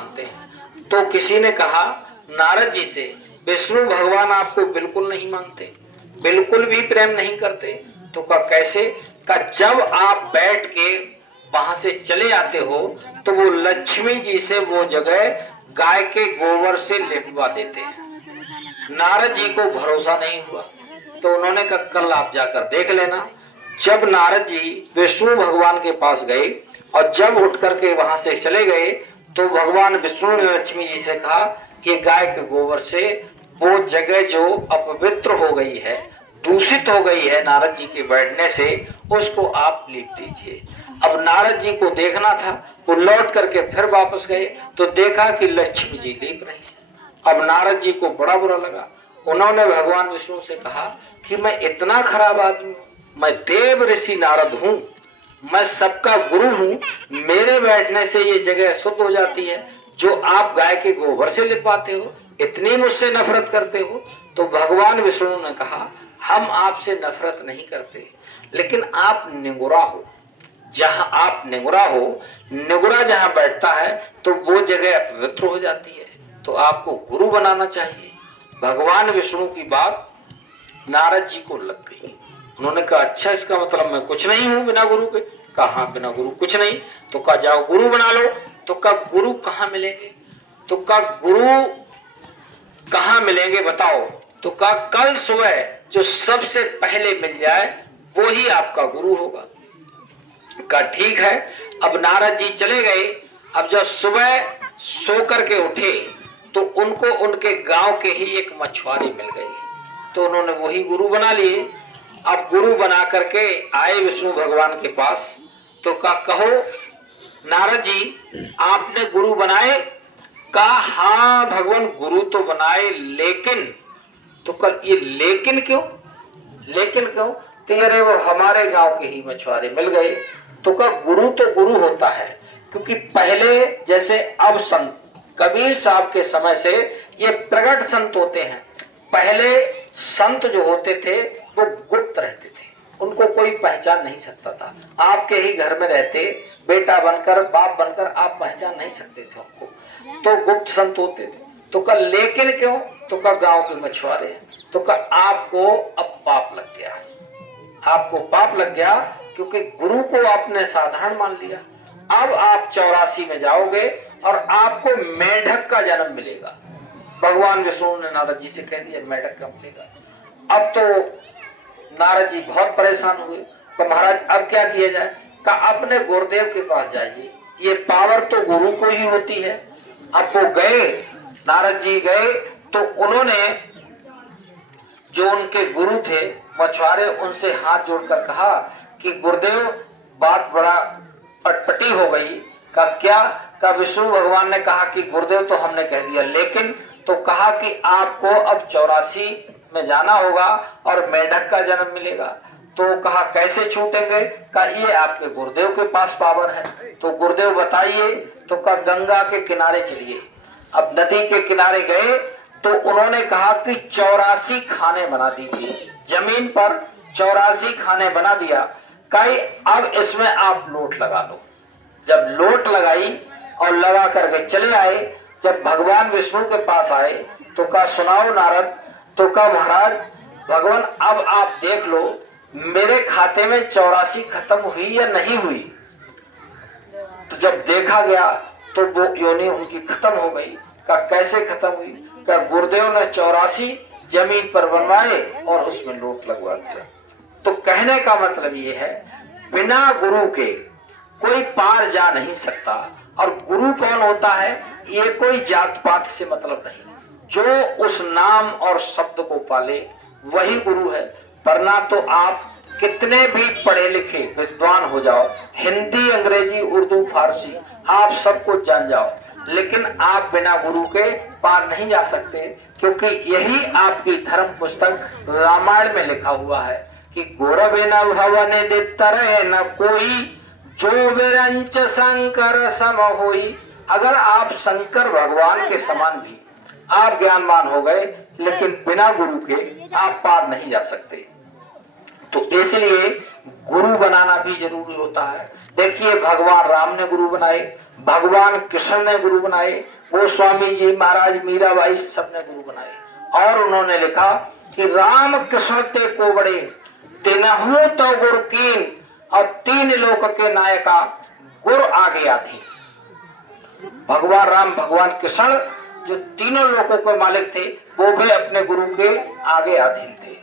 मानते हैं। तो किसी ने कहा नारद जी से, विष्णु भगवान आपको बिल्कुल नहीं मानते, बिल्कुल भी प्रेम नहीं करते। तो कहा कैसे? का जब आप बैठ के वहां से चले आते हो तो वो लक्ष्मी जी से वो जगह गाय के गोबर से लिपवा देते हैं। नारद जी को भरोसा नहीं हुआ तो उन्होंने कहा कल आप जाकर देख लेना। जब नारद जी विष्णु भगवान के पास गए और जब उठ करके वहां से चले गए तो भगवान विष्णु ने लक्ष्मी जी से कहा कि गाय के गोबर से वो जगह जो अपवित्र हो गई है, दूषित हो गई है नारद जी के बैठने से, उसको आप लीप दीजिए। अब नारद जी को देखना था, वो लौट करके फिर वापस गए तो देखा कि लक्ष्मी जी लीप रही है। अब नारद जी को बड़ा बुरा लगा। उन्होंने भगवान विष्णु से कहा कि मैं इतना खराब आदमी हूँ, मैं देव ऋषि नारद हूँ, मैं सबका गुरु हूँ, मेरे बैठने से ये जगह शुद्ध हो जाती है, जो आप गाय के गोबर से लिपवाते हो, इतनी मुझसे नफरत करते हो। तो भगवान विष्णु ने कहा हम आपसे नफरत नहीं करते, लेकिन आप निगुरा हो। जहाँ आप निगुरा हो, निगुरा जहाँ बैठता है तो वो जगह अपवित्र हो जाती है, तो आपको गुरु बनाना चाहिए। भगवान विष्णु की बात नारद जी को लग गई। उन्होंने कहा अच्छा, इसका मतलब मैं कुछ नहीं हूं बिना गुरु के? कहा हाँ, बिना गुरु कुछ नहीं। तो कहा जाओ गुरु बना लो। तो कहा गुरु कहाँ मिलेंगे? तो कहा गुरु कहाँ मिलेंगे बताओ? तो कहा कल सुबह जो सबसे पहले मिल जाए वो ही आपका गुरु होगा। कहा ठीक है। अब नारद जी चले गए। अब जब सुबह सो करके उठे तो उनको उनके गांव के ही एक मछुआरे मिल गए, तो उन्होंने वही गुरु बना लिए। अब गुरु बना करके आए विष्णु भगवान के पास। तो कहा कहो नारद जी आपने गुरु बनाए? कहा हाँ भगवान गुरु तो बनाए, लेकिन। तो कल ये लेकिन क्यों? लेकिन क्यों? तो अरे वो हमारे गांव के ही मछुआरे मिल गए। तो कहा गुरु तो गुरु होता है, क्योंकि पहले जैसे अब संत कबीर साहब के समय से ये प्रगट संत होते हैं। पहले संत जो होते थे वो गुप्त रहते थे, उनको कोई पहचान नहीं सकता था। आपके ही घर में रहते, बेटा बनकर बाप बनकर आप पहचान नहीं सकते थे उनको, तो गुप्त संत होते थे। तो कल लेकिन क्यों? तो कहा गांव के मछुआरे हैं। तो कहा आपको अब पाप लग गया, आपको पाप लग गया, क्योंकि गुरु को आपने साधारण मान लिया। अब आप 84 में जाओगे और आपको मेढक का जन्म मिलेगा। भगवान विष्णु ने नारद जी से कह दिया मेढक का मिलेगा। अब तो नारद जी बहुत परेशान हुए। तो महाराज अब क्या किया जाए? कहा अपने गुरुदेव के पास जाइए, ये पावर तो गुरु को ही होती है। अब वो गए, नारद जी गए तो उन्होंने जो उनके गुरु थे मछुआरे, उनसे हाथ जोड़कर कहा कि गुरुदेव बात बड़ा अटपटी हो गई। का क्या? का विष्णु भगवान ने कहा कि गुरुदेव तो हमने कह दिया, लेकिन तो कहा कि आपको अब 84 में जाना होगा और मेढक का जन्म मिलेगा। तो कहा कैसे छूटेंगे? कहा ये आपके गुरुदेव के पास पावर है। तो गुरुदेव बताइए। तो कहा गंगा के किनारे चलिए। अब नदी के किनारे गए तो उन्होंने कहा कि 84 खाने बना दीजिए, जमीन पर 84 खाने बना दिया। कहीं अब इसमें आप लोट लगा लो। जब लोट लगाई और लगा करके चले आए, जब भगवान विष्णु के पास आए तो कहा सुनाओ नारद। तो कहा महाराज भगवान अब आप देख लो मेरे खाते में 84 खत्म हुई या नहीं हुई। तो जब देखा गया तो वो योनि उनकी खत्म हो गई। का कैसे खत्म हुई? का गुरुदेव ने 84 जमीन पर बनवाए और उसमें लोट लगवा दिया। तो कहने का मतलब ये है बिना गुरु के कोई पार जा नहीं सकता। और गुरु कौन होता है? ये कोई जात पात से मतलब नहीं, जो उस नाम और शब्द को पाले वही गुरु है। वरना तो आप कितने भी पढ़े लिखे विद्वान हो जाओ, हिंदी अंग्रेजी उर्दू फारसी आप सब कुछ जान जाओ, लेकिन आप बिना गुरु के पार नहीं जा सकते। क्योंकि यही आपकी धर्म पुस्तक रामायण में लिखा हुआ है कि गौरव न भवन दित्तरे न कोई, जो विरंच शंकर सम होई। अगर आप शंकर भगवान के समान भी आप ज्ञानवान हो गए, लेकिन बिना गुरु के आप पार नहीं जा सकते। तो इसलिए गुरु बनाना भी जरूरी होता है। देखिए भगवान राम ने गुरु बनाए, भगवान कृष्ण ने गुरु बनाए, गोस्वामी जी महाराज, मीराबाई, सबने गुरु बनाए। और उन्होंने लिखा कि राम कृष्ण ते को बड़े तिनहु तो गुरु कीन, और तीन लोक के नायका गुरु आगे आधीन। भगवान राम भगवान कृष्ण जो तीनों लोगों के मालिक थे, वो भी अपने गुरु के आगे अधीन थे।